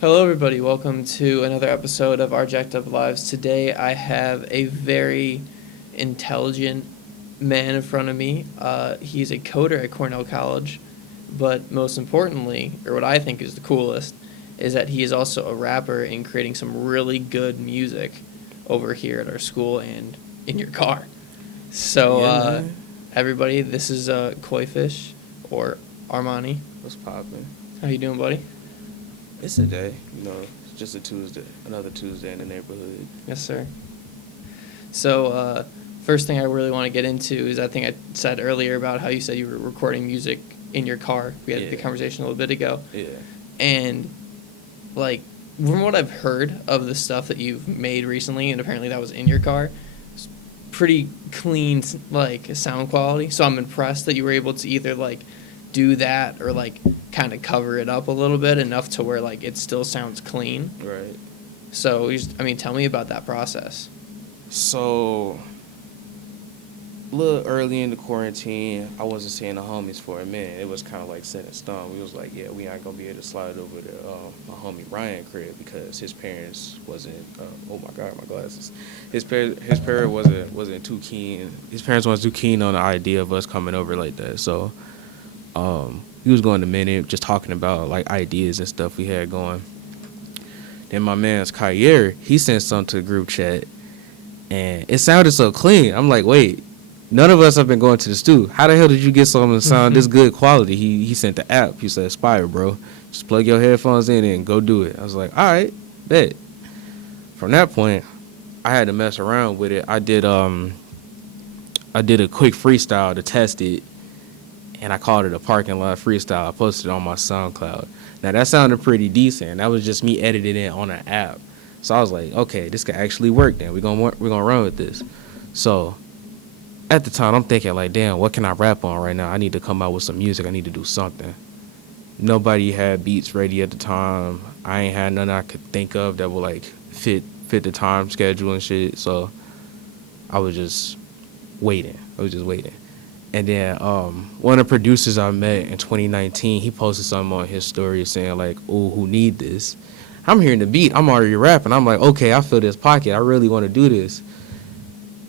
Hello, everybody. Welcome to another episode of our Jacked Up Lives. Today, I have a very intelligent man in front of me. He's a coder at Cornell College, but most importantly, or what I think is the coolest, is that he is also a rapper and creating some really good music over here at our school and in your car. So, everybody, this is Koifish or Armani. What's poppin'? How you doing, buddy? It's a day, it's just a Tuesday, another Tuesday in the neighborhood. Yes, sir. So, first thing I really want to get into is I think I said earlier about how you said you were recording music in your car. We had the conversation a little bit ago. Yeah. And, like, from what I've heard of the stuff that you've made recently, and apparently that was in your car, it's pretty clean, like, sound quality. So I'm impressed that you were able to either, like, do that or, like, kind of cover it up a little bit enough to where, like, it still sounds clean. Right. So, tell me about that process. So, a little early in the quarantine, I wasn't seeing the homies for a minute. It was kind of like set in stone. We was like, yeah, we ain't going to be able to slide over to my homie Ryan crib because his parents wasn't, oh my God, my glasses. His parents wasn't too keen. His parents wasn't too keen on the idea of us coming over like that. So, he was going a minute, just talking about, like, ideas and stuff we had going. Then my man's Kyer, he sent something to the group chat, and it sounded so clean. I'm like, wait, none of us have been going to the studio. How the hell did you get something to sound this good quality? He sent the app. He said, Aspire, bro. Just plug your headphones in and go do it. I was like, all right, bet. From that point, I had to mess around with it. I did a quick freestyle to test it, and I called it a parking lot freestyle. I posted it on my SoundCloud. Now, that sounded pretty decent. That was just me editing it on an app. So I was like, okay, this could actually work then. We're gonna run with this. So at the time, I'm thinking like, damn, what can I rap on right now? I need to come out with some music. I need to do something. Nobody had beats ready at the time. I ain't had none I could think of that would like fit the time schedule and shit. So I was just waiting. And then one of the producers I met in 2019, he posted something on his story saying, like, oh, who need this? I'm hearing the beat. I'm already rapping. I'm like, okay, I feel this pocket. I really want to do this.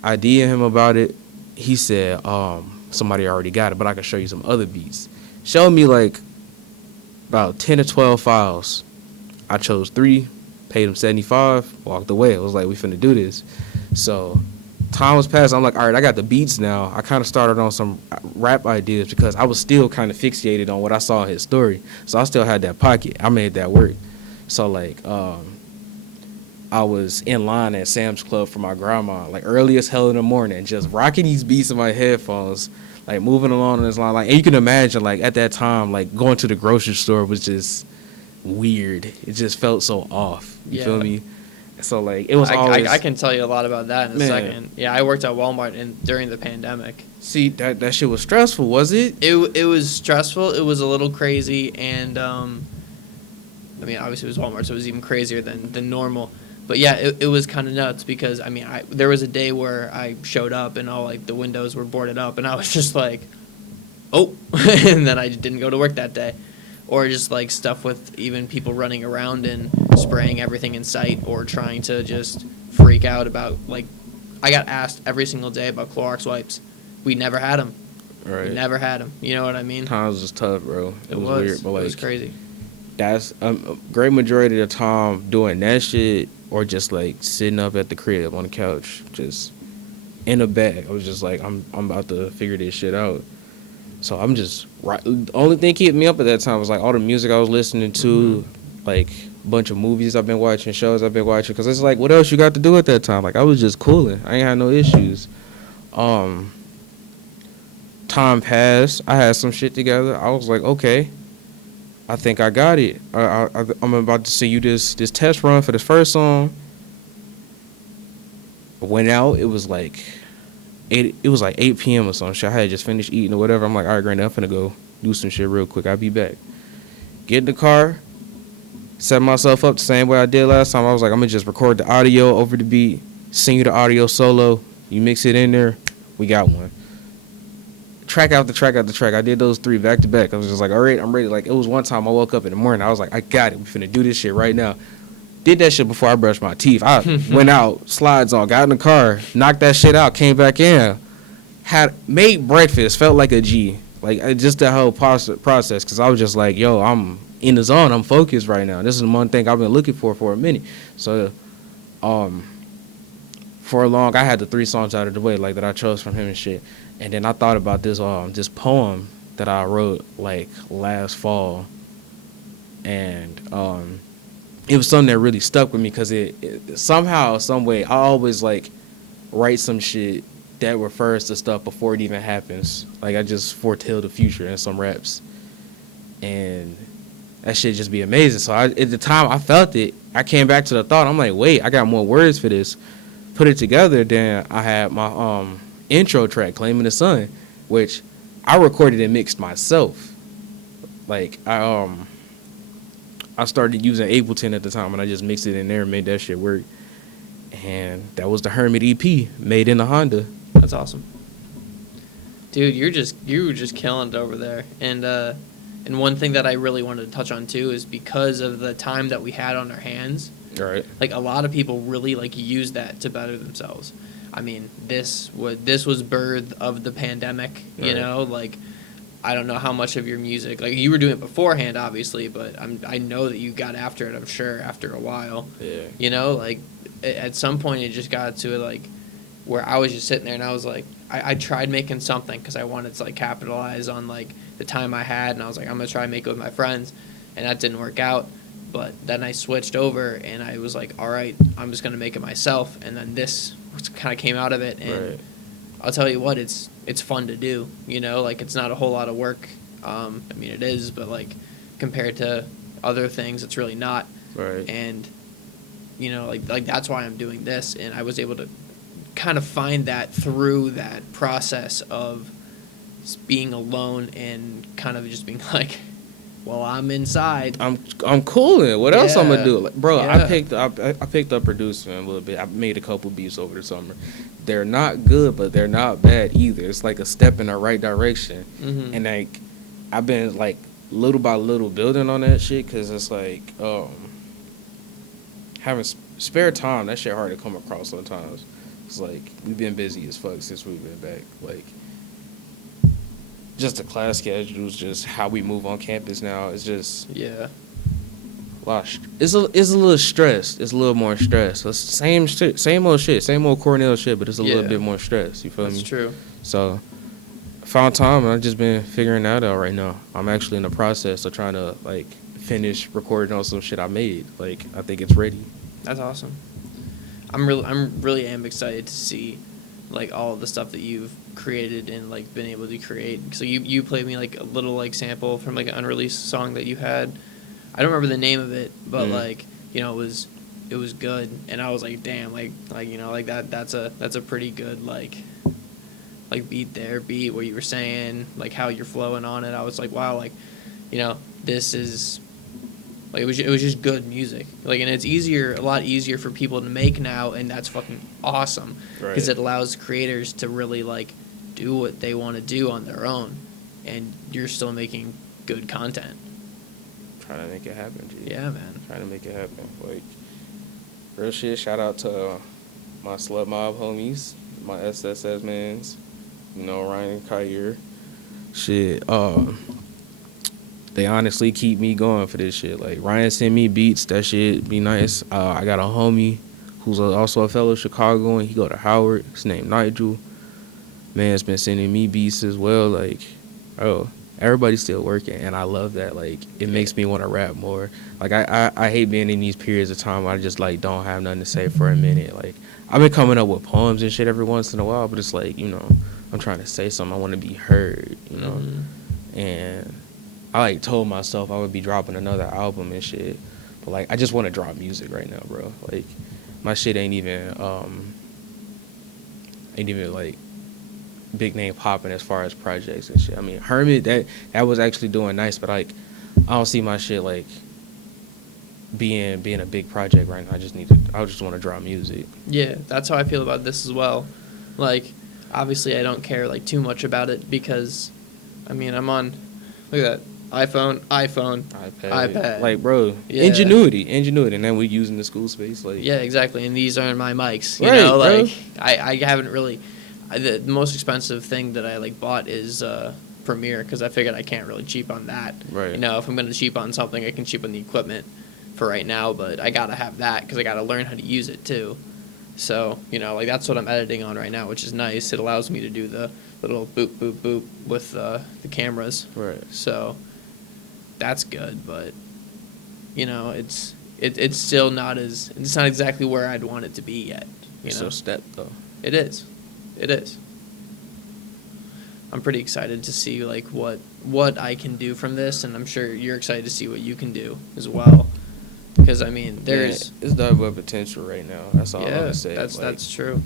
I DM'd him about it. He said, somebody already got it, but I can show you some other beats. Showed me, like, about 10 or 12 files. I chose 3, paid him $75, walked away. I was like, we finna do this. So time was passed. I'm like, all right, I got the beats now. I kind of started on some rap ideas because I was still kind of fixated on what I saw in his story. So I still had that pocket. I made that work. So, like, I was in line at Sam's Club for my grandma, like, early as hell in the morning, just rocking these beats in my headphones, like, moving along in this line. Like, and you can imagine, like, at that time, like, going to the grocery store was just weird. It just felt so off. You feel me? So, like, it was always... I can tell you a lot about that in a second. Yeah, I worked at Walmart during the pandemic. See, that shit was stressful, was it? It was stressful. It was a little crazy, and, obviously it was Walmart, so it was even crazier than normal. But, yeah, it was kind of nuts because, there was a day where I showed up and all, like, the windows were boarded up, and I was just like, oh, and then I didn't go to work that day. Or just, like, stuff with even people running around and spraying everything in sight or trying to just freak out about, like, I got asked every single day about Clorox wipes. We never had them. Right. We never had them. You know what I mean? Times was tough, bro. It was weird, but, like, it was crazy. That's a great majority of the time doing that shit or just, like, sitting up at the crib on the couch, just in a bag. I was just like, I'm about to figure this shit out. So I'm just the only thing keeping me up at that time was, like, all the music I was listening to, like, a bunch of movies I've been watching, shows I've been watching. Because it's like, what else you got to do at that time? Like, I was just cooling. I ain't had no issues. Time passed. I had some shit together. I was like, okay, I think I got it. I'm about to send you this test run for this first song. I went out. It was like 8 p.m. or some shit. I had just finished eating or whatever. I'm like, all right, Granny, I'm finna go do some shit real quick. I'll be back. Get in the car, set myself up the same way I did last time. I was like, I'm gonna just record the audio over the beat, sing you the audio solo. You mix it in there, we got one. track after track after track. I did those 3 back to back. I was just like, all right, I'm ready. Like, it was one time I woke up in the morning. I was like, I got it. We finna do this shit right now. Did that shit before I brushed my teeth. I went out, slides on, got in the car, knocked that shit out, came back in, made breakfast, felt like a G. Like, just that whole process, because I was just like, yo, I'm in the zone. I'm focused right now. This is one thing I've been looking for a minute. So, for long, I had the 3 songs out of the way, like, that I chose from him and shit. And then I thought about this poem that I wrote, like, last fall. And it was something that really stuck with me because it somehow, some way, I always, like, write some shit that refers to stuff before it even happens. Like, I just foretell the future in some raps. And that shit just be amazing. So at the time I felt it, I came back to the thought. I'm like, wait, I got more words for this. Put it together. Then I had my intro track, Claiming the Sun, which I recorded and mixed myself. Like, I started using Ableton at the time, and I just mixed it in there and made that shit work. And that was the Hermit EP, made in a Honda. That's awesome. Dude, you were just killing it over there. And one thing that I really wanted to touch on too is because of the time that we had on our hands. Right. Like, a lot of people really, like, use that to better themselves. I mean, this was birth of the pandemic, you know? Like, I don't know how much of your music, like, you were doing it beforehand, obviously, but I know that you got after it, I'm sure, after a while. Yeah. You know, like, at some point it just got to, like, where I was just sitting there and I was like, I tried making something because I wanted to, like, capitalize on, like, the time I had, and I was like, I'm going to try and make it with my friends, and that didn't work out. But then I switched over and I was like, all right, I'm just going to make it myself, and then this kind of came out of it, and I'll tell you what, it's fun to do, you know, like, it's not a whole lot of work. I mean, it is, but, like, compared to other things, it's really not. Right. And, you know, like that's why I'm doing this, and I was able to kind of find that through that process of being alone and kind of just being like, well, I'm inside. I'm cooling. What else I'm gonna do? Like, bro, Yeah. I picked up producing a little bit. I made a couple beats over the summer. They're not good, but they're not bad either. It's like a step in the right direction. Mm-hmm. And, like, I've been, like, little by little building on that shit because it's like having spare time. That shit hard to come across sometimes. It's like we've been busy as fuck since we've been back. Like, just the class schedules, just how we move on campus now. It's just Yeah. a lot. It's a little stressed. It's a little more stress. It's the same shit, same old shit, same old Cornell shit, but it's a little bit more stress. You feel me? That's true. So, I found time, and I've just been figuring that out right now. I'm actually in the process of trying to, like, finish recording on some shit I made. Like, I think it's ready. That's awesome. I'm really excited to see, like, all of the stuff that you've created and, like, been able to create. So you played me, like, a little, like, sample from, like, an unreleased song that you had. I don't remember the name of it, but like, you know, it was good, and I was like, damn, like you know, like that's a pretty good like beat where you were saying, like, how you're flowing on it. I was like, wow, like, you know, this is, like, it was just good music, like, and it's a lot easier for people to make now, and that's fucking awesome because it allows creators to really, like, do what they want to do on their own, and you're still making good content. Trying to make it happen, G. Yeah, man. Trying to make it happen. Like, real shit, shout out to my Slut Mob homies, my SSS mans, you know, Ryan, Kyrie. Shit, they honestly keep me going for this shit. Like, Ryan sent me beats, that shit be nice. I got a homie who's also a fellow Chicagoan. He go to Howard. His name Nigel. Man's been sending me beats as well. Like, everybody's still working, and I love that. Like, it makes me want to rap more. Like, I hate being in these periods of time where I just, like, don't have nothing to say for a minute. Like, I've been coming up with poems and shit every once in a while, but it's like, you know, I'm trying to say something. I want to be heard, you know. Mm-hmm. And I, like, told myself I would be dropping another album and shit, but, like, I just want to drop music right now, bro. Like, my shit ain't even like, big name popping as far as projects and shit. I mean, Hermit, that was actually doing nice, but, like, I don't see my shit, like, being a big project right now. I just want to draw music. Yeah, that's how I feel about this as well. Like, obviously I don't care like too much about it because, I mean, I'm on, look at that, iPhone, iPad. Like, bro, Yeah. ingenuity, and then we're using the school space. Like, Yeah, exactly. And these aren't my mics. You Right, know, bro. like I haven't really. The most expensive thing that I like bought is Premiere because I figured I can't really cheap on that. Right. You know, if I'm gonna cheap on something, I can cheap on the equipment for right now. But I gotta have that because I gotta learn how to use it too. So you know, like that's what I'm editing on right now, which is nice. It allows me to do the little boop boop boop with the cameras. Right. So that's good, but you know, it's still not it's not exactly where I'd want it to be yet. You It's know, a step though. it is. It is. I'm pretty excited to see like what I can do from this, and I'm sure you're excited to see what you can do as well. Because I mean, there's it's double potential right now. That's all I'm yeah, gonna say. that's true.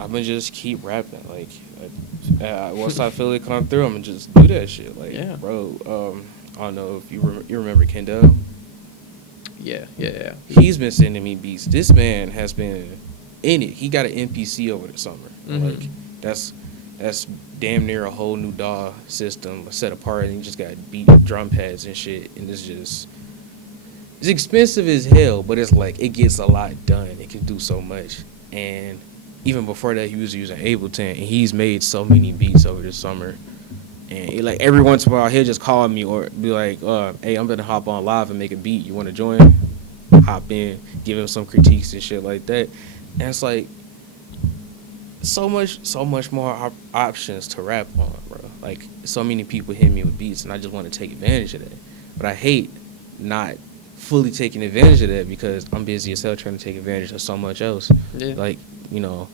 I'm gonna just keep rapping. Like, once I feel it come through, I'm gonna just do that shit. Like, Yeah. bro. I don't know if you remember Kendall. Yeah. He's been sending me beats. This man has been in it. He got an NPC over the summer. Mhm. Like, that's damn near a whole new DAW system set apart, and he just got beat drum pads and shit. And it's expensive as hell, but it's like it gets a lot done. It can do so much. And even before that, he was using Ableton, and he's made so many beats over the summer. And like every once in a while, he'll just call me or be like, "Hey, I'm gonna hop on live and make a beat. You want to join?" Hop in, give him some critiques and shit like that. And it's like so much more options to rap on, bro. Like so many people hit me with beats, and I just want to take advantage of that. But I hate not fully taking advantage of that because I'm busy as hell trying to take advantage of so much else. Yeah. Like, you know,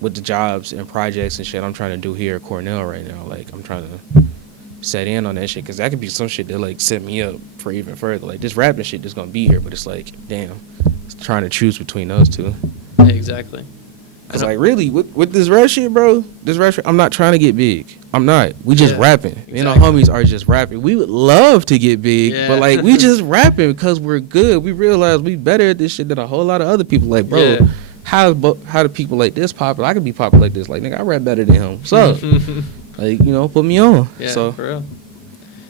with the jobs and projects and shit I'm trying to do here at Cornell right now. Like, I'm trying to set in on that shit because that could be some shit that, like, set me up for even further. Like, this rapping shit just going to be here, but it's like, damn, it's trying to choose between those two. Yeah, exactly. Because, like, really, with this rap shit, bro, I'm not trying to get big. I'm not. We just Yeah, rapping. exactly. Me and our homies are just rapping. We would love to get big, Yeah. but, like, we just rapping because we're good. We realize we better at this shit than a whole lot of other people. Like, bro, Yeah. how do people like this popular? I could be popular like this. Like, nigga, I rap better than him. So, like, you know, put me on. Yeah, So, for real.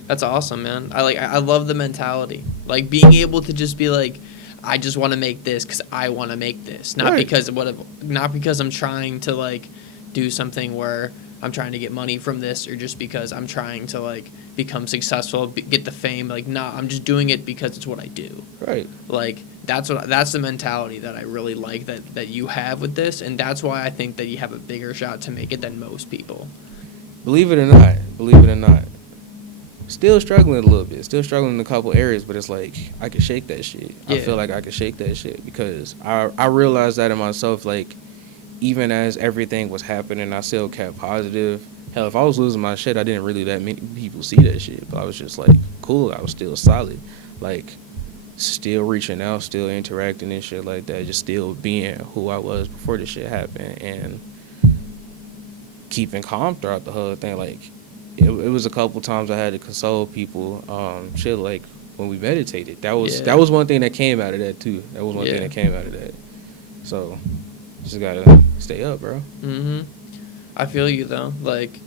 That's awesome, man. I love the mentality. Like being able to just be like, I just want to make this because I want to make this, not Right. not because I'm trying to like do something where I'm trying to get money from this, or just because I'm trying to like become successful, get the fame. Like, nah, I'm just doing it because it's what I do. right. Like that's the mentality that I really like that you have with this, and that's why I think that you have a bigger shot to make it than most people. Believe it or not. Still struggling a little bit. Still struggling in a couple areas, but it's like I can shake that shit. Yeah. I feel like I can shake that shit because I realized that in myself. Like, even as everything was happening, I still kept positive. Hell, if I was losing my shit, I didn't really let many people see that shit. But I was just like, cool. I was still solid. Like, still reaching out, still interacting and shit like that. Just still being who I was before this shit happened and keeping calm throughout the whole thing. Like, it was a couple times I had to console people. Shit, like when we meditated. That was one thing that came out of that too. That was one thing that came out of that. So, just gotta stay up, bro. Mm-hmm. I feel you though. Like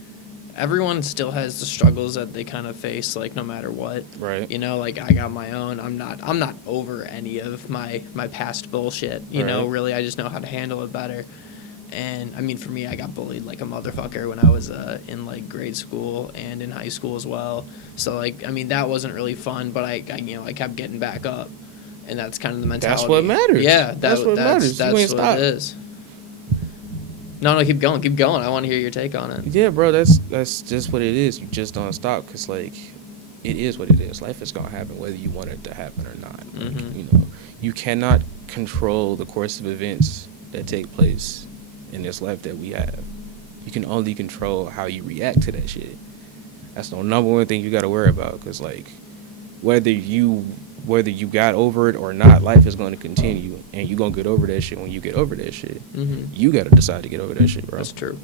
everyone still has the struggles that they kind of face, like no matter what. Right. You know, like I got my own. I'm not over any of my past bullshit. You know, Right. really, I just know how to handle it better. And I mean, for me, I got bullied like a motherfucker when I was in like grade school and in high school as well. So like, I mean, that wasn't really fun, but I kept getting back up, and that's kind of the mentality. That's what matters. Yeah, That's what matters. That's You ain't what stop. it is. No, keep going. I want to hear your take on it. Yeah, bro, that's just what it is. You just don't stop because, like, it is what it is. Life is going to happen whether you want it to happen or not. Like, Mhm. you know, you cannot control the course of events that take place in this life that we have. You can only control how you react to that shit. That's the number one thing you got to worry about because, like, whether you got over it or not, life is going to continue, and you're going to get over that shit when you get over that shit. Mm-hmm. You got to decide to get over that shit, bro. That's true.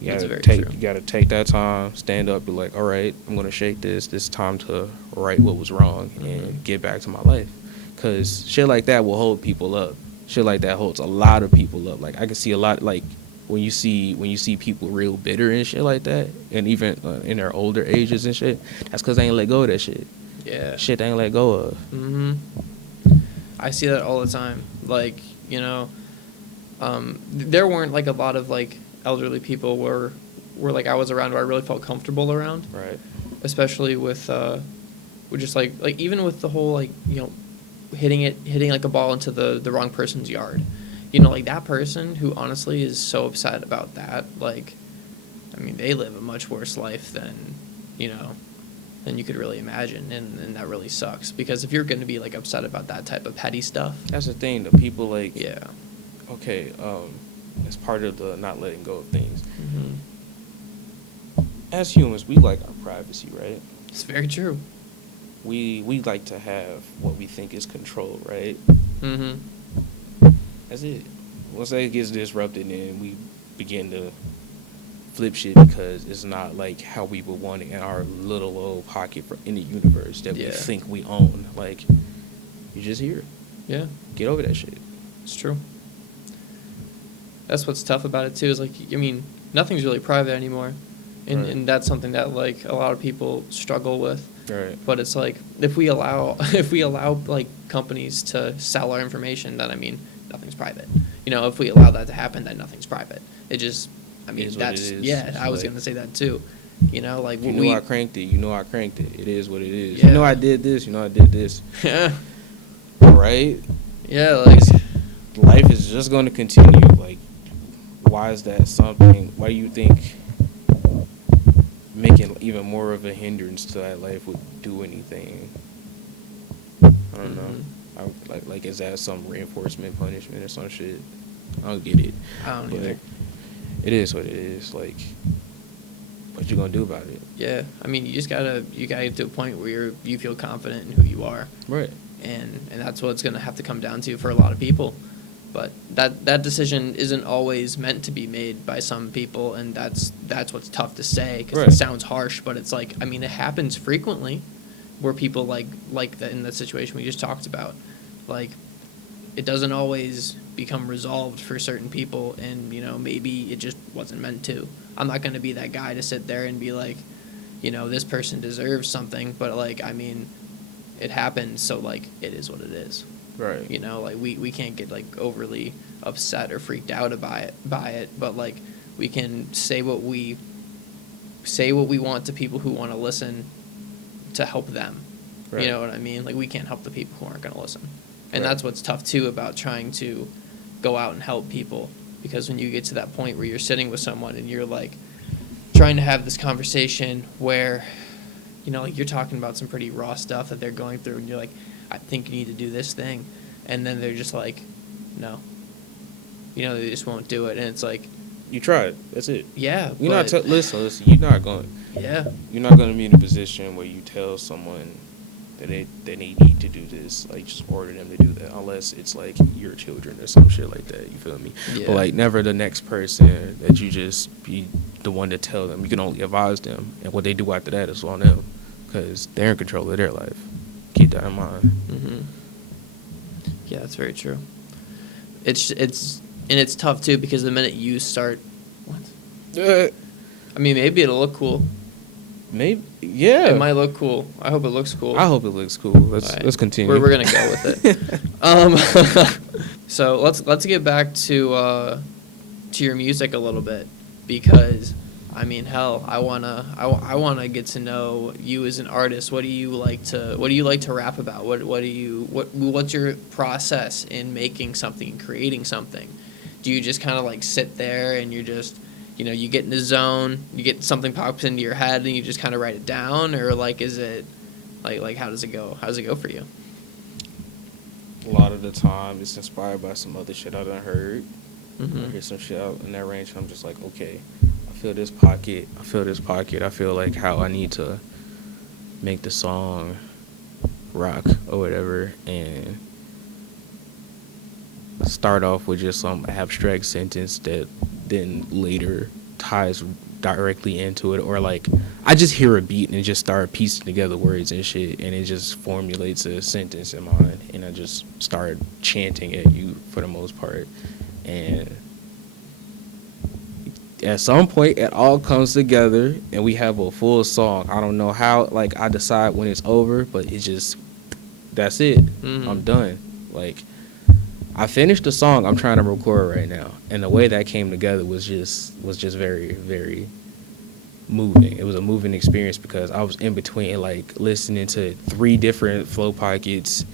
You That's gotta very true. You gotta take that time, stand up, be like, all right, I'm gonna shake this. This time to right what was wrong and Mhm. get back to my life. Cause shit like that will hold people up. shit like that holds a lot of people up. Like I can see a lot, like when you see people real bitter and shit like that, and even in their older ages and shit, that's because they ain't let go of that shit. Yeah. Shit they ain't let go of. Mm-hmm. I see that all the time. Like, there weren't like a lot of like elderly people where like I was around where I really felt comfortable around. Right. Especially with just like even with the whole like hitting like a ball into the wrong person's yard, like that person who honestly is so upset about that, like, I mean, they live a much worse life than than you could really imagine, and that really sucks, because if you're going to be like upset about that type of petty stuff, that's the thing. The people like, yeah, okay, it's part of the not letting go of things. mm-hmm. As humans, we like our privacy, right? It's very true. We like to have what we think is control, right? Mm-hmm. That's it. Once that gets disrupted, then we begin to flip shit because it's not like how we would want it in our little old pocket in the universe that we think we own. Like, you're just here. Yeah. Get over that shit. It's true. That's what's tough about it too, is like, I mean, nothing's really private anymore. And Right. and that's something that like a lot of people struggle with. Right. But it's like if we allow like companies to sell our information, then I mean nothing's private. If we allow that to happen, then nothing's private. It just, I mean, that's It's I was like, gonna say that too. Like I cranked it. I cranked it. It is what it is. Yeah. I did this. I did this. Yeah. Right. Yeah. Like life is just going to continue. Like, why is that something? Why do you think making even more of a hindrance to that life would do anything? I don't know. Like, is that some reinforcement punishment or some shit? I don't get it. I don't But either. it is what it is. Like, what you gonna do about it? Yeah. I mean, you gotta get to a point where you feel confident in who you are. Right. And that's what it's gonna have to come down to for a lot of people. But that decision isn't always meant to be made by some people, and that's what's tough to say, because Right. it sounds harsh, but it's like, I mean, it happens frequently where people like that in the situation we just talked about, like, it doesn't always become resolved for certain people, and maybe it just wasn't meant to. I'm not going to be that guy to sit there and be like, this person deserves something, but like, I mean, it happened, so like, it is what it is. Right. Like we can't get like overly upset or freaked out by it, but like we can say what we want to people who want to listen, to help them. Right. You know what I mean? Like, we can't help the people who aren't going to listen. And Right. that's what's tough too about trying to go out and help people, because when you get to that point where you're sitting with someone and you're like trying to have this conversation where like you're talking about some pretty raw stuff that they're going through, and you're like, I think you need to do this thing, and then they're just like, no, they just won't do it, and it's like, You tried. That's it. yeah, You're but, not listen. You're not going. yeah, You're not going to be in a position where you tell someone that they need to do this. Like, just order them to do that, unless it's like your children or some shit like that. You feel me? Yeah. But like, never the next person that you just be the one to tell them. You can only advise them, and what they do after that is on them, because they're in control of their life. Keep that in mind. mm-hmm. Yeah, that's very true. It's tough too, because the minute you start, what? I mean, maybe it'll look cool. Maybe, yeah. It might look cool. I hope it looks cool. I hope it looks cool. Let's continue. We're gonna go with it. So let's get back to your music a little bit, because I mean, hell, I wanna get to know you as an artist. What do you like to rap about? What's your process in making something, creating something? Do you just kind of like sit there and you're just, you get in the zone, you get something pops into your head and you just kind of write it down, or like, is it like how does it go? How does it go for you? A lot of the time, it's inspired by some other shit I done heard. Mm-hmm. I hear some shit out in that range. I'm just like, okay, I feel this pocket. I feel like how I need to make the song rock or whatever, and start off with just some abstract sentence that then later ties directly into it, or like I just hear a beat and just start piecing together words and shit, and it just formulates a sentence in my mind, and I just start chanting at you for the most part, and at some point it all comes together and we have a full song. I don't know how, like, I decide when it's over, but it just, that's it. I'm done. Like, I finished the song I'm trying to record right now, and the way that came together was just very, very moving. It was a moving experience because I was in between, like, listening to 3 different flow pockets,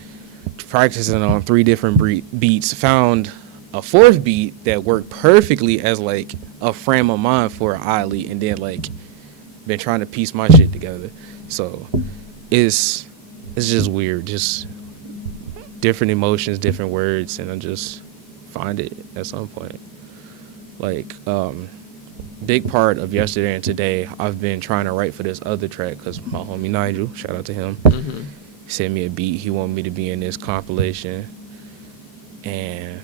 practicing on 3 different beats, found a 4th beat that worked perfectly as like a frame of mind for Ollie, and then like been trying to piece my shit together. So it's just weird, just different emotions, different words, and I just find it at some point. Like, big part of yesterday and today, I've been trying to write for this other track because my homie Nigel, shout out to him, sent me a beat. He wanted me to be in this compilation, and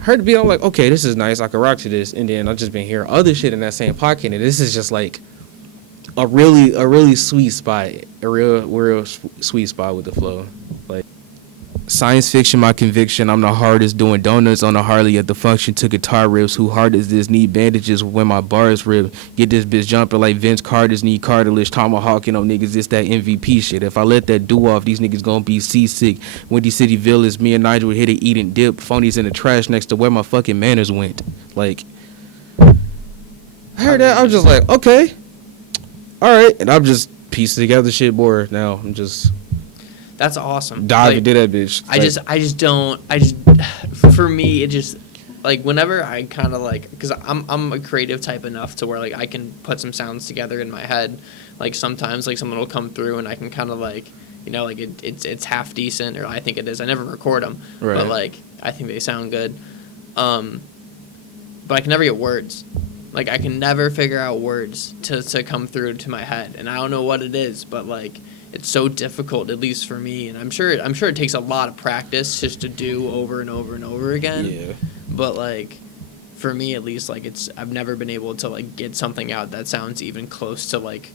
heard the beat. I'm like, okay, this is nice. I could rock to this. And then I've just been hearing other shit in that same pocket, and this is just like a really sweet spot, a real sweet spot with the flow. Like, science fiction, my conviction. I'm the hardest, doing donuts on the Harley at the function to guitar riffs. Who hard is this? Need bandages when my bars rip. Get this bitch jumping like Vince Carter's need cartilage. Tomahawking on niggas, it's that MVP shit. If I let that do off, these niggas gonna be seasick. Windy City Villas, me and Nigel hit it eating dip. Phonies in the trash next to where my fucking manners went. Like, I heard that, I was just like, okay, alright. And I'm just piecing together shit more now. I'm just... That's awesome. Dive like, into that bitch. For me, it just, like, whenever I kind of, like, because I'm a creative type enough to where, like, I can put some sounds together in my head. Like, sometimes, like, someone will come through and I can kind of, like, you know, like, it's half decent, or I think it is. I never record them, right. But, like, I think they sound good. But I can never get words. Like, I can never figure out words to come through to my head. And I don't know what it is, but, like, it's so difficult, at least for me, and I'm sure it takes a lot of practice just to do over and over and over again. Yeah. But like, for me at least, like, I've never been able to like get something out that sounds even close to like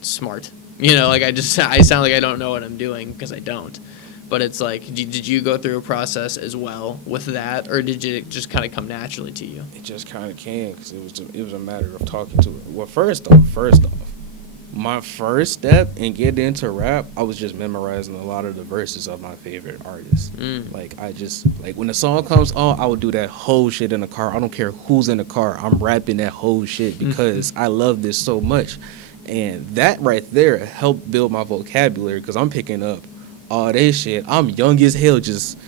smart. You know, like I sound like I don't know what I'm doing because I don't. But it's like, did you go through a process as well with that, or did it just kind of come naturally to you? It just kind of came because it was a matter of talking to it. Well, first off. My first step in getting into rap, I was just memorizing a lot of the verses of my favorite artists. Like, I just, like, when the song comes on, I would do that whole shit in the car. I don't care who's in the car. I'm rapping that whole shit because I love this so much. And that right there helped build my vocabulary because I'm picking up all that shit. I'm young as hell just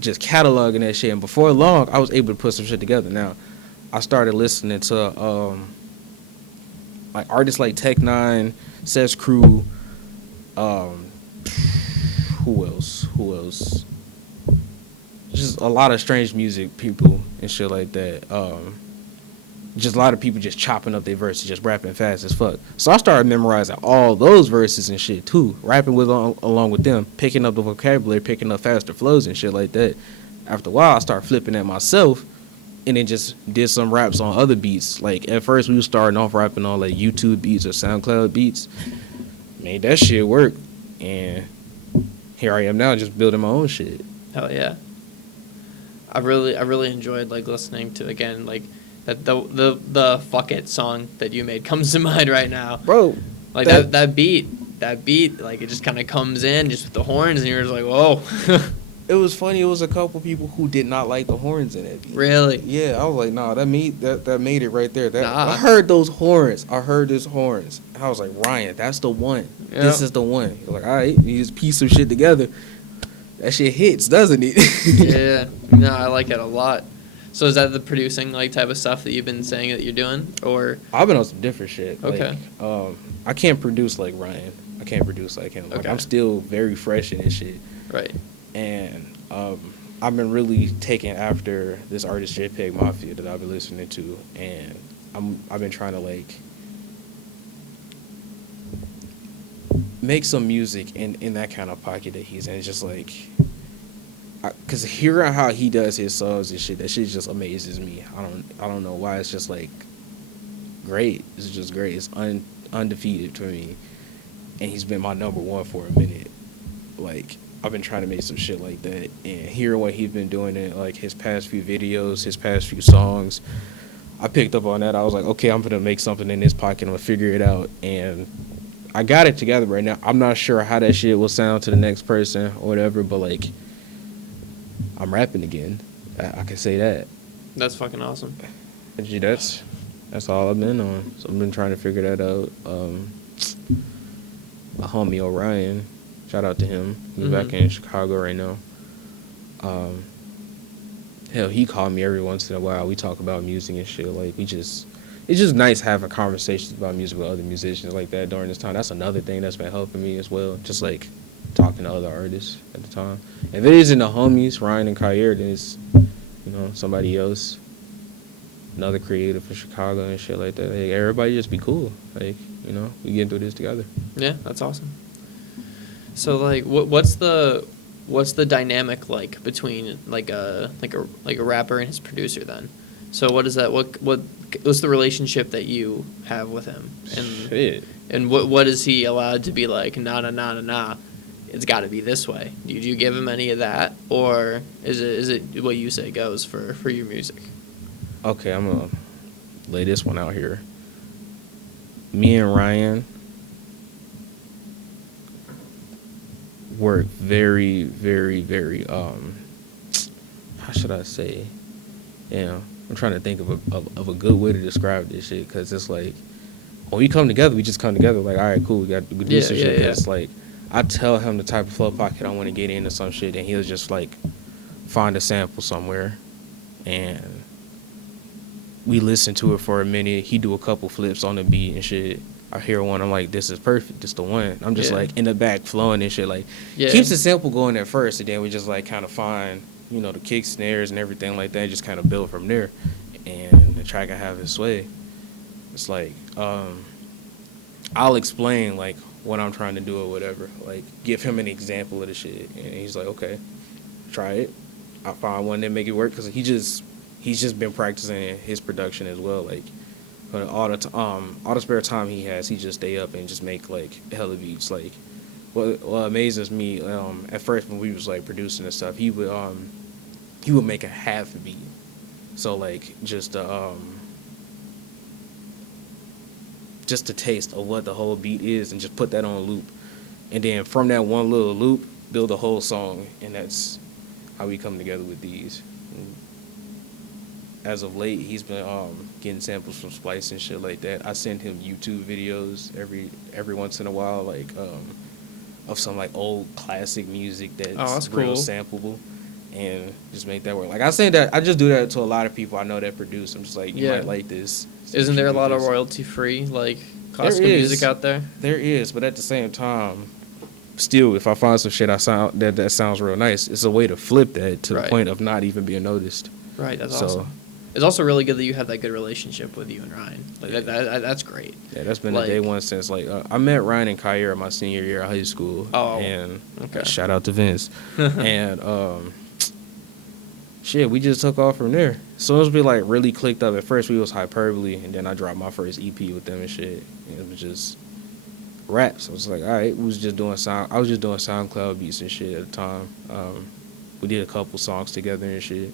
cataloging that shit. And before long, I was able to put some shit together. Now, I started listening to... like artists like Tech Nine, Seth's Crew, who else? Just a lot of strange music people and shit like that. Just a lot of people just chopping up their verses, just rapping fast as fuck. So I started memorizing all those verses and shit too, rapping along with them, picking up the vocabulary, picking up faster flows and shit like that. After a while, I started flipping at myself. And then just did some raps on other beats. Like, at first we was starting off rapping on like YouTube beats or SoundCloud beats. Made that shit work, and here I am now, just building my own shit. Hell yeah! I really enjoyed like listening to, again, like that the Fuck It song that you made comes to mind right now, bro. Like that beat, like it just kind of comes in just with the horns, and you're just like, whoa. It was funny. It was a couple people who did not like the horns in it. Really? Yeah, I was like, nah, that made it right there. Nah. I heard those horns. I heard those horns. I was like, Ryan, that's the one. Yep. This is the one. He was like, all right, you just piece some shit together. That shit hits, doesn't it? Yeah. No, I like it a lot. So is that the producing like type of stuff that you've been saying that you're doing, or? I've been on some different shit. Okay. Like, I can't produce like Ryan. I can't produce like him. Like, okay. I'm still very fresh in this shit. Right. And I've been really taking after this artist JPEG Mafia that I've been listening to, and I've been trying to like make some music in that kind of pocket that he's in. It's just like, because hearing how he does his songs and shit, that shit just amazes me. I don't know why. It's just like great. It's just great. It's undefeated for me, and he's been my number one for a minute. Like, I've been trying to make some shit like that, and hearing what he's been doing in like his past few videos, his past few songs, I picked up on that. I was like, okay, I'm gonna make something in this pocket. I'm gonna figure it out, and I got it together right now. I'm not sure how that shit will sound to the next person or whatever, but like, I'm rapping again. I can say that. That's fucking awesome. Gee, that's all I've been on. So I've been trying to figure that out. My homie Orion, shout out to him. He's back in Chicago right now. Hell, he called me every once in a while. We talk about music and shit. Like, it's just nice having conversations about music with other musicians like that during this time. That's another thing that's been helping me as well. Just like talking to other artists at the time. If it isn't the homies, Ryan and Kyer, then it's, somebody else. Another creative from Chicago and shit like that. Like, everybody just be cool. Like, we getting through this together. Yeah, that's awesome. So like, what's the dynamic like between like a rapper and his producer then? So what is that? What's the relationship that you have with him? And shit. And what is he allowed to be like? Nah. It's got to be this way. Do you give him any of that, or is it what you say goes for your music? Okay, I'm gonna lay this one out here. Me and Ryan work very, very, very, how should I say? I'm trying to think of a good way to describe this shit, because it's like, when we come together, we just come together like, all right, cool, we do some shit. It's like, I tell him the type of flow pocket I want to get into some shit, and he'll just like find a sample somewhere, and we listen to it for a minute. He do a couple flips on the beat and shit. I hear one, I'm like, this is perfect, this the one. I'm just like in the back flowing and shit. Like, keeps the sample going at first, and then we just like kind of find, the kick snares and everything like that, and just kind of build from there. And the track I have its sway. It's like, I'll explain like what I'm trying to do or whatever. Like, give him an example of the shit, and he's like, okay, try it. I find one that make it work, because he's just been practicing his production as well. Like, all the spare time he has, he just stay up and just make like hella beats. Like, what amazes me, at first when we was like producing and stuff, he would make a half a beat. So like just a taste of what the whole beat is, and just put that on loop, and then from that one little loop build a whole song, and that's how we come together with these. And as of late, he's been getting samples from Splice and shit like that. I send him YouTube videos every once in a while, like of some like old classic music that's real sampleable, and just make that work. Like, I just do that to a lot of people I know that produce. I'm just like, you might like this. Isn't there a lot of royalty free like classical music out there? There is, but at the same time, still, if I find some shit that sounds real nice, it's a way to flip that to the point of not even being noticed. Right, that's awesome. It's also really good that you have that good relationship with you and Ryan. Like, that's great. Yeah, that's been the day one since, like, I met Ryan and Kyer my senior year of high school. Oh, and shout out to Vince. And shit, we just took off from there. As soon as we like really clicked up, at first we was Hyperbole, and then I dropped my first EP with them and shit. And it was just raps. I was like, all right, I was just doing SoundCloud beats and shit at the time. We did a couple songs together and shit.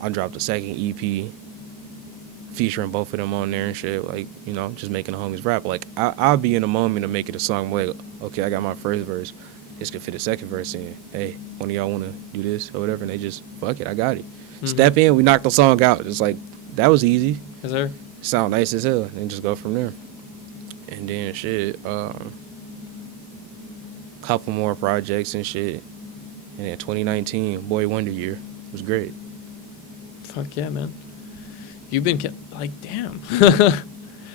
I dropped a second EP featuring both of them on there and shit, like, just making the homies rap. Like, I'll be in a moment of making a song, like, okay, I got my first verse, this could fit a second verse in. Hey, one of y'all want to do this or whatever? And they just, fuck it, I got it. Mm-hmm. Step in, we knocked the song out. It's like, that was easy. Yes, sir. Sound nice as hell, and just go from there. And then shit, couple more projects and shit. And then 2019, Boy Wonder Year, was great. Fuck yeah, man. You've been like, damn.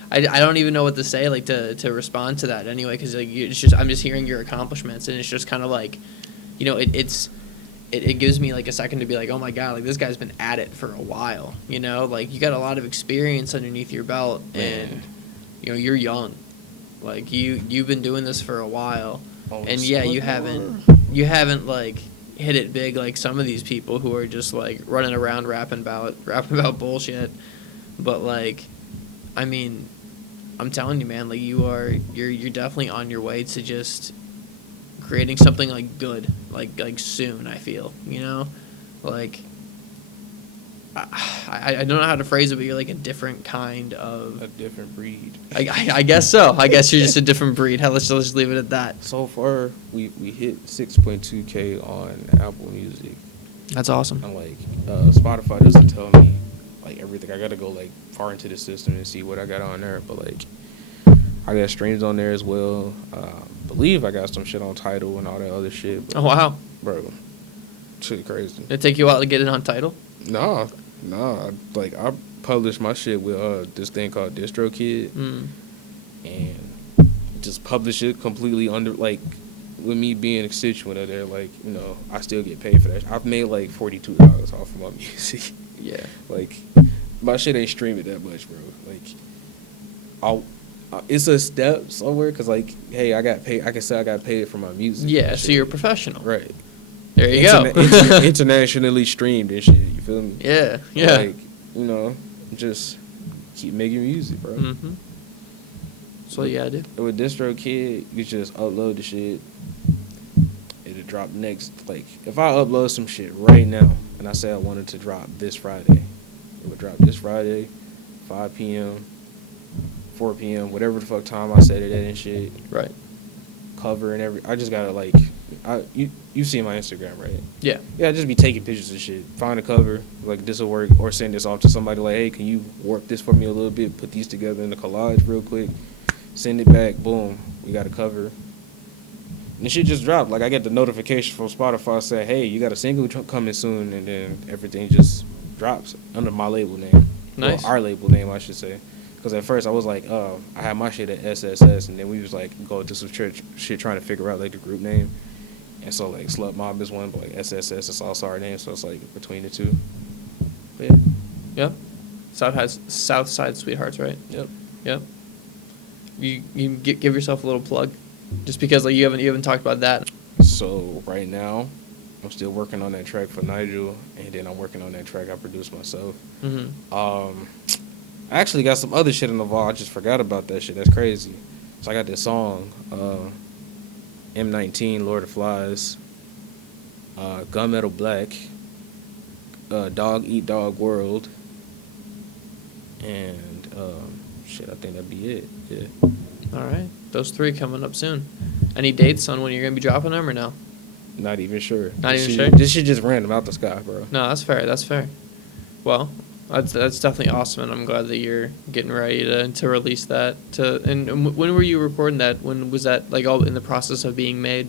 I don't even know what to say, like, to respond to that anyway, because like I'm just hearing your accomplishments, and it's just kind of like, it gives me like a second to be like, oh my god, like this guy's been at it for a while, like you got a lot of experience underneath your belt, and you're young, like you've been doing this for a while, and you haven't like hit it big like some of these people who are just like running around rapping about bullshit, but like I mean, I'm telling you, man, like you're definitely on your way to just creating something like good, like soon. I feel, like I don't know how to phrase it, but you're like a different kind of A different breed. I guess so. I guess you're just a different breed. Let's just leave it at that. So far, we hit 6.2K on Apple Music. That's awesome. And like Spotify doesn't tell me like everything. I gotta go like far into the system and see what I got on there. But like I got streams on there as well. Believe I got some shit on Tidal and all that other shit. But, Oh wow, bro, shit crazy. did it take you a while to get it on Tidal? Nah. Like I published my shit with this thing called DistroKid, and just publish it completely under like with me being a constituent of there. Like I still get paid for that. I've made like $42 off of my music. Yeah. Like my shit ain't streaming that much, bro. Like it's a step somewhere because like hey, I got paid. I can say I got paid for my music. Yeah. So you're a professional. Right. There you go. Internationally streamed and shit. You feel me? Yeah. Yeah. Like, just keep making music, bro. Mm-hmm. That's all you gotta do. With DistroKid, you just upload the shit. It'll drop next. Like, if I upload some shit right now, and I say I wanted to drop this Friday, it would drop this Friday, 5 p.m., 4 p.m., whatever the fuck time I set it at and shit. Right. Cover and I just gotta like, you see my Instagram, right? Yeah. Yeah, I just be taking pictures of shit. Find a cover, like this will work, or send this off to somebody like, hey, can you warp this for me a little bit? Put these together in a collage real quick. Send it back. Boom, we got a cover. And the shit just dropped. Like I get the notification from Spotify saying, hey, you got a single coming soon, and then everything just drops under my label name. Nice. Well, our label name, I should say. Because at first I was like, I had my shit at SSS, and then we was like going through some shit trying to figure out like the group name. And so like Slut Mob is one, but like SSS is also our name, so it's like between the two. But yeah. Yep. Southside Sweethearts, right? Yep. Yep. You give yourself a little plug, just because like you haven't talked about that. So right now, I'm still working on that track for Nigel, and then I'm working on that track I produced myself. Mm-hmm. I actually got some other shit in the vault. I just forgot about that shit. That's crazy. So I got this song, M19, Lord of Flies, Gunmetal Black, Dog Eat Dog World, and shit, I think that'd be it. Yeah. All right. Those 3 coming up soon. Any dates on when you're going to be dropping them or no? Not even sure. Not even sure? sure? This shit just random out the sky, bro. No, that's fair. That's fair. Well, that's definitely awesome, and I'm glad that you're getting ready to release that. And when were you recording that? When was that like all in the process of being made?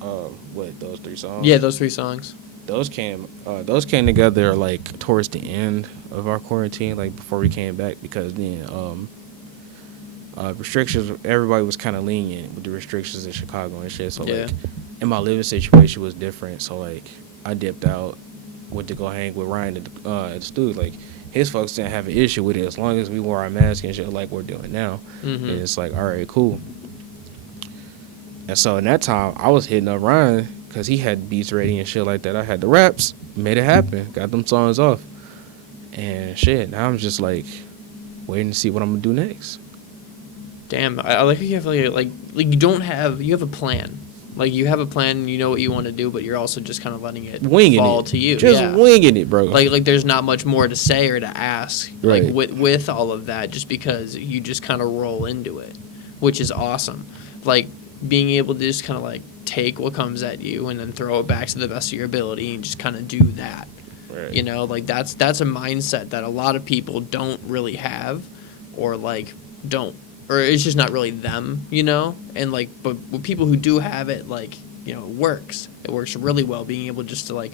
What, those 3 songs? Yeah, those 3 songs. Those came together like towards the end of our quarantine, like before we came back, because then restrictions, everybody was kind of lenient with the restrictions in Chicago and shit. So Yeah. like, and my living situation was different. So like, I dipped out, went to go hang with Ryan at the studio. Like, his folks didn't have an issue with it as long as we wore our masks and shit like we're doing now. Mm-hmm. And it's like, all right, cool. And so in that time, I was hitting up Ryan because he had beats ready and shit like that. I had the raps, made it happen, got them songs off. And shit, now I'm just like waiting to see what I'm gonna do next. Damn, I like how you have like you have a plan. Like you have a plan, and you know what you want to do, but you're also just kind of letting it fall to you. Just winging it, bro. Like there's not much more to say or to ask. Right. Like with all of that, just because you just kind of roll into it, which is awesome. Like being able to just kind of like take what comes at you and then throw it back to the best of your ability and just kind of do that. Right. You know, like that's a mindset that a lot of people don't really have, or like don't, or it's just not really them, you know. And like, but with people who do have it, like, you know, it works really well, being able just to like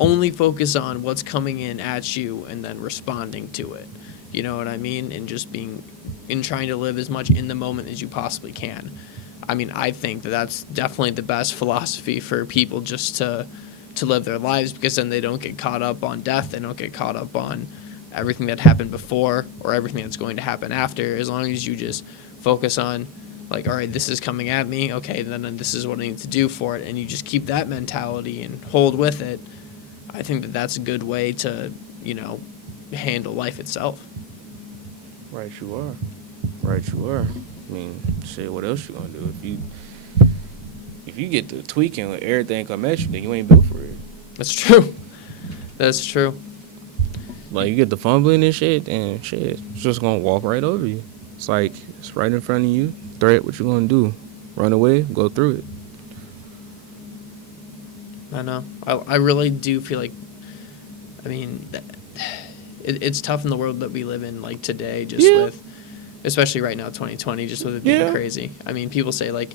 only focus on what's coming in at you and then responding to it, you know what I mean, and just trying to live as much in the moment as you possibly can. I mean, I think that that's definitely the best philosophy for people, just to live their lives, because then they don't get caught up on death. They don't get caught up on everything that happened before or everything that's going to happen after. As long as you just focus on, like, all right, this is coming at me. Okay, then this is what I need to do for it. And you just keep that mentality and hold with it. I think that that's a good way to, you know, handle life itself. Right, you are. Right, you are. I mean, shit. What else you gonna do if you get to tweaking with everything come at you, then you ain't built for it. That's true. That's true. Like you get the fumbling and shit, and shit, it's just gonna walk right over you. It's like it's right in front of you. Threat, what you gonna do? Run away? Go through it. I know. I really do feel like, I mean, it's tough in the world that we live in, like today, just with, especially right now, 2020, just with it being crazy. I mean, people say like,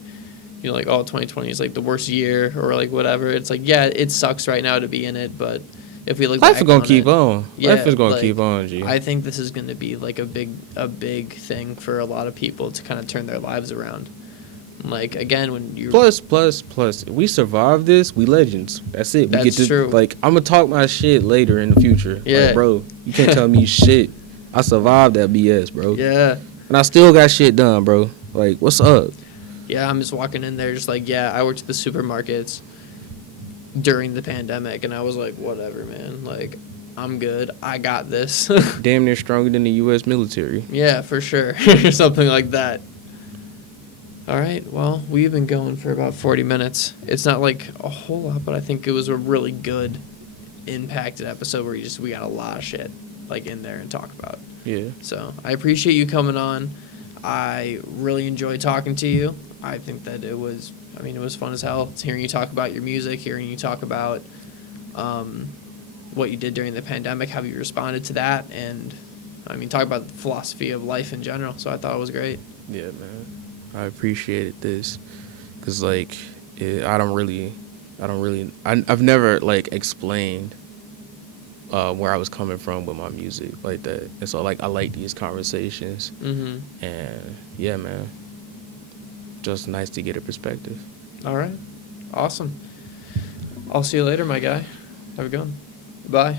you know, like, oh, 2020 is like the worst year or like whatever. It's like, yeah, it sucks right now to be in it, but if we look Life back is gonna on keep it, on. yeah, Life is gonna like, keep on, G. I think this is going to be like a big thing for a lot of people to kind of turn their lives around. Like again, when you Plus, if we survive this, we legends. That's it. We That's get to, true. Like, I'm gonna talk my shit later in the future. Yeah. Like, bro, you can't tell me shit. I survived that BS, bro. Yeah. And I still got shit done, bro. Like, what's up? Yeah, I'm just walking in there just like, yeah, I worked at the supermarkets during the pandemic, and I was like, whatever, man. Like, I'm good. I got this. Damn near stronger than the U.S. military. Yeah, for sure. Something like that. All right, well, we've been going for about 40 minutes. It's not like a whole lot, but I think it was a really good impacted episode where we got a lot of shit like in there and talk about. Yeah. So I appreciate you coming on. I really enjoyed talking to you. I think that it was fun as hell. It's hearing you talk about your music, hearing you talk about what you did during the pandemic, how you responded to that, and I mean, talk about the philosophy of life in general. So I thought it was great. Yeah, man. I appreciated this because, like, I've never, like, explained where I was coming from with my music like that. And so, like, I like these conversations. Mm-hmm. And, yeah, man, just nice to get a perspective. All right. Awesome. I'll see you later, my guy. Have a good one. Bye.